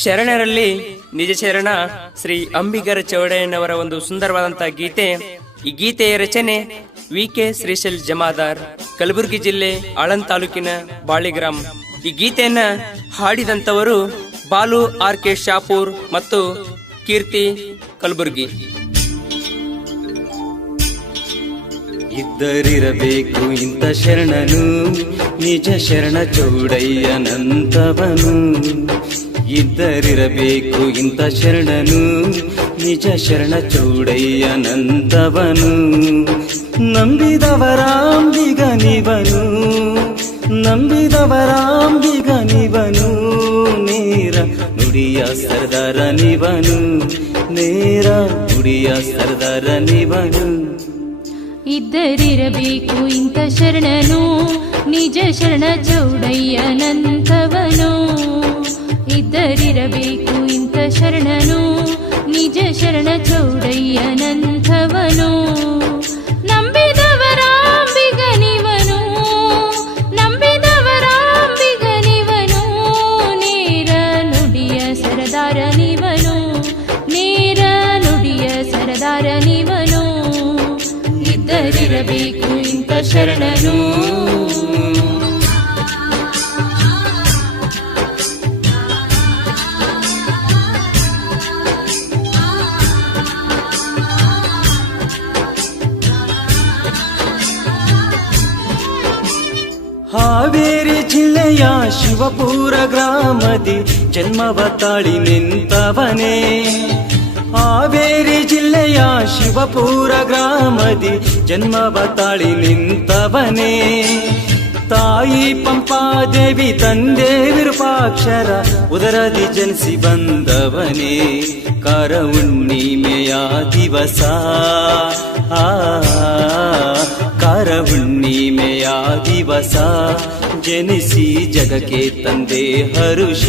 ಶರಣರಲ್ಲಿ ನಿಜ ಶರಣ ಶ್ರೀ ಅಂಬಿಗರ ಚೌಡಯ್ಯನವರ ಒಂದು ಸುಂದರವಾದಂತಹ ಗೀತೆ. ಈ ಗೀತೆಯ ರಚನೆ ವಿ.ಕೆ. ಶ್ರೀಶೈಲ್ ಜಮಾದಾರ್, ಕಲಬುರಗಿ ಜಿಲ್ಲೆ ಆಳಂದ್ ತಾಲೂಕಿನ ಬಾಳಿಗ್ರಾಮ್. ಈ ಗೀತೆಯನ್ನ ಹಾಡಿದಂತವರು ಬಾಲು ಆರ್.ಕೆ. ಶಾಪೂರ್ ಮತ್ತು ಕೀರ್ತಿ ಕಲಬುರ್ಗಿ. ಇದ್ದರಿರಬೇಕು ಇಂಥ ಶರಣನು, ನಿಜ ಶರಣ ಚೌಡಯ್ಯನಂತವನು. ಇದ್ದರಿರಬೇಕು ಇಂಥ ಶರಣನು, ನಿಜ ಶರಣ ಚೌಡಯ್ಯನಂತವನು. ನಂಬಿದವರಾಂಬಿಗನಿವನು, ನಂಬಿದವರಾಂಬಿಗನಿವನು. ನೇರ ನುಡಿಯ ಸರ್ದಾರನಿವನು, ನೇರ ನುಡಿಯ ಸರ್ದಾರನಿವನು. ಇದ್ದರಿರಬೇಕು ಇಂಥ ಶರಣನು, ನಿಜ ಶರಣ ಚೌಡಯ್ಯನಂತವನು. ಇದ್ದರಿರಬೇಕು ಇಂಥ ಶರಣನು, ನಿಜ ಶರಣ ಚೌಡಯ್ಯನಂತವನು. ನಂಬಿದವರಾಂಬಿಗನಿವನು, ನಂಬಿದವರಾಂಬಿಗನಿವನು. ನೇರ ನುಡಿಯ ಸರದಾರನಿವನು, ನೇರ ನುಡಿಯ ಸರದಾರನಿವನು. ಇದ್ದರಿರಬೇಕು ಇಂಥ ಶರಣನು. ಹಾವೇರಿ ಜಿಲ್ಲೆಯ ಶಿವಪುರ ಗ್ರಾಮದಿ ಜನ್ಮವ ತಾಳಿ ನಿಂತವನೇ. ಹಾವೇರಿ ಜಿಲ್ಲೆಯ ಶಿವಪುರ ಗ್ರಾಮದಿ ಜನ್ಮವ ತಾಳಿ ನಿಂತವನೇ. ತಾಯಿ ಪಂಪಾದೇವಿ ತಂದೆ ವಿರೂಪಾಕ್ಷರ ಉದರದಿ ಜನಿಸಿ ಬಂದವನೇ. ಕಾರ ಹುಣ್ಣಿಮೆಯ ದಿವಸ, ಕಾರ ಹುಣ್ಣಿಮೆಯ ದಿವಸ ಜನಿಸಿ ಜಗಕ್ಕೆ ತಂದೆ ಹರುಷ.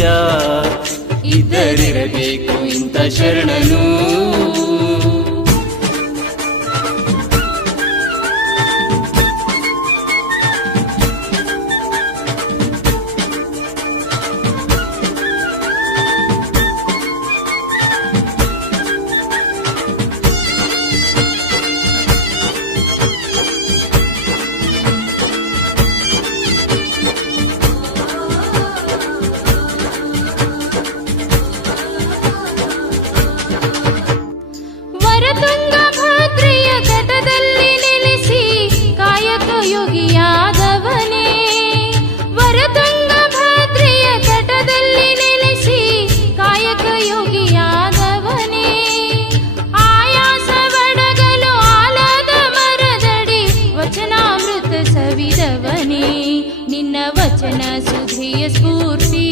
ಇದ್ದರಿರಬೇಕು ಇಂಥ ಶರಣನು. ತುಂಗಭದ್ರೆಯ ತಟದಲ್ಲಿ ನೆಲೆಸಿ ಕಾಯಕ ಯೋಗಿಯಾದವನೇ. ವರತುಂಗಭದ್ರೆಯ ತಟದಲ್ಲಿ ನೆಲೆಸಿ ಕಾಯಕ ಯೋಗಿಯಾದವನೇ. ಆಯಾಸವಡಗಲು ಆಲದ ಮರದಡಿ ವಚನಾಮೃತ ಸವಿದವನೇ. ನಿನ್ನ ವಚನ ಸುಧೆಯ ಸ್ಫೂರ್ತಿ,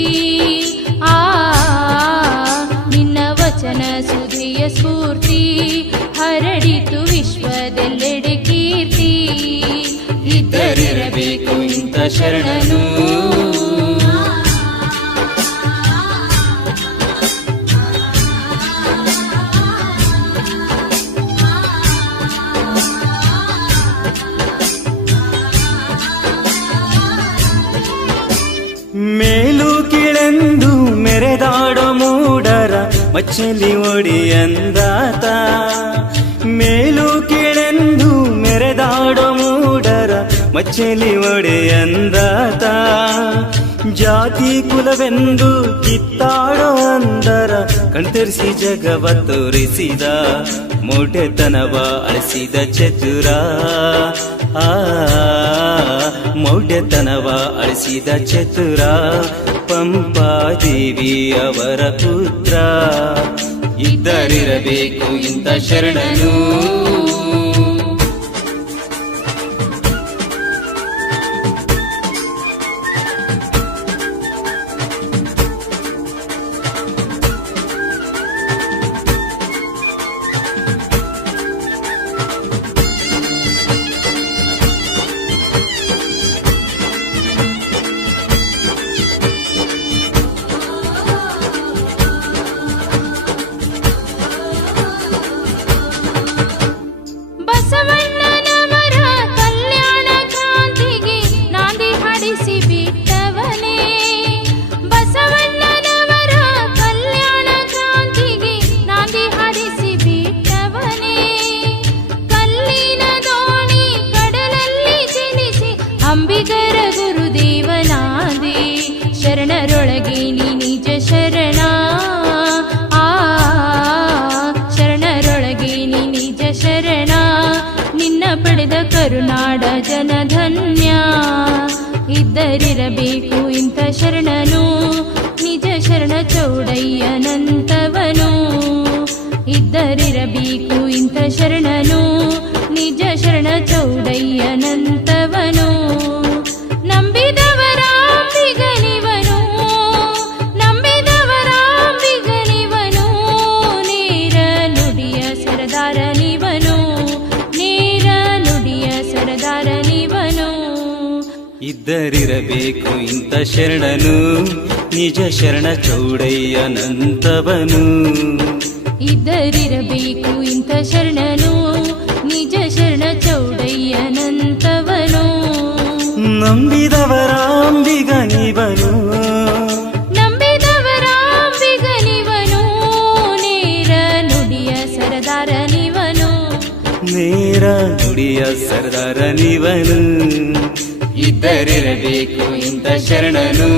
ನಿನ್ನ ವಚನ ಸುಧೆಯ ಸ್ಫೂರ್ತಿ ಹರಡಿತು ವಿಶ್ವದೆಲ್ಲೆಡೆ ಕೀರ್ತಿ. ಇದ್ದರಿರಬೇಕು ಇಂಥ ಶರಣನು. ಮೇಲು ಕೀಳೆಂದು ಮೆರೆದಾಡೋ ಮೂಡರ ಮಚ್ಚಲಿ ಒಡಿಯಂದಾತ. ಮೇಲು ಕೀಳೆಂದು ಮೆರೆದಾಡೋ ಮೂಡರ ಮಚ್ಚಲಿ ಒಡೆಯಂದಾತ. ಜಾತಿ ಕುಲವೆಂದು ಕಿತ್ತಾಡೋ ಅಂದರ ಕಣ್ತರಿಸಿ ಜಗವ ತೋರಿಸಿದ. ಮೌಢ್ಯತನವ ಅಳಿಸಿದ ಚತುರ, ಮೌಢ್ಯತನವ ಅಳಿಸಿದ ಚತುರ. ಪಂಪಾದೇವಿ ಅವರ ಪುತ್ರ. ಇದ್ದರಿರಬೇಕು ಇಂಥ ಶರಣನು. ಚೌಡಯ್ಯನಂತವನು ಇದ್ದರಿರಬೇಕು ಇಂಥ ಶರಣನು ನಿಜ ಶರಣ ಚೌಡಯ್ಯನಂತವನು ನಂಬಿದವರಾಂಬಿಗನಿವನು ನಂಬಿದವರಾಂಬಿಗನಿವನು ನೇರ ನುಡಿಯ ಸರದಾರನಿವನು ನೇರ ನುಡಿಯ ಸರದಾರನಿವನು ಇದ್ದರಿರಬೇಕು ಇಂಥ ಶರಣನು ನಿಜ ಶರಣ ಚೌಡಯ್ಯನಂತವನು ಇದ್ದರಿರಬೇಕು ಇಂಥ ಶರಣನು ನಿಜ ಶರಣ ಚೌಡಯ್ಯನಂತವನು ನಂಬಿದವರಾಂಬಿಗನಿವನು ನಂಬಿದವರಾಂಬಿಗನಿವನು ನೇರ ನುಡಿಯ ಸರದಾರನಿವನು ನೇರ ನುಡಿಯ ಸರ್ದಾರನಿವನು ಇದ್ದರಿರಬೇಕು ಇಂಥ ಶರಣನು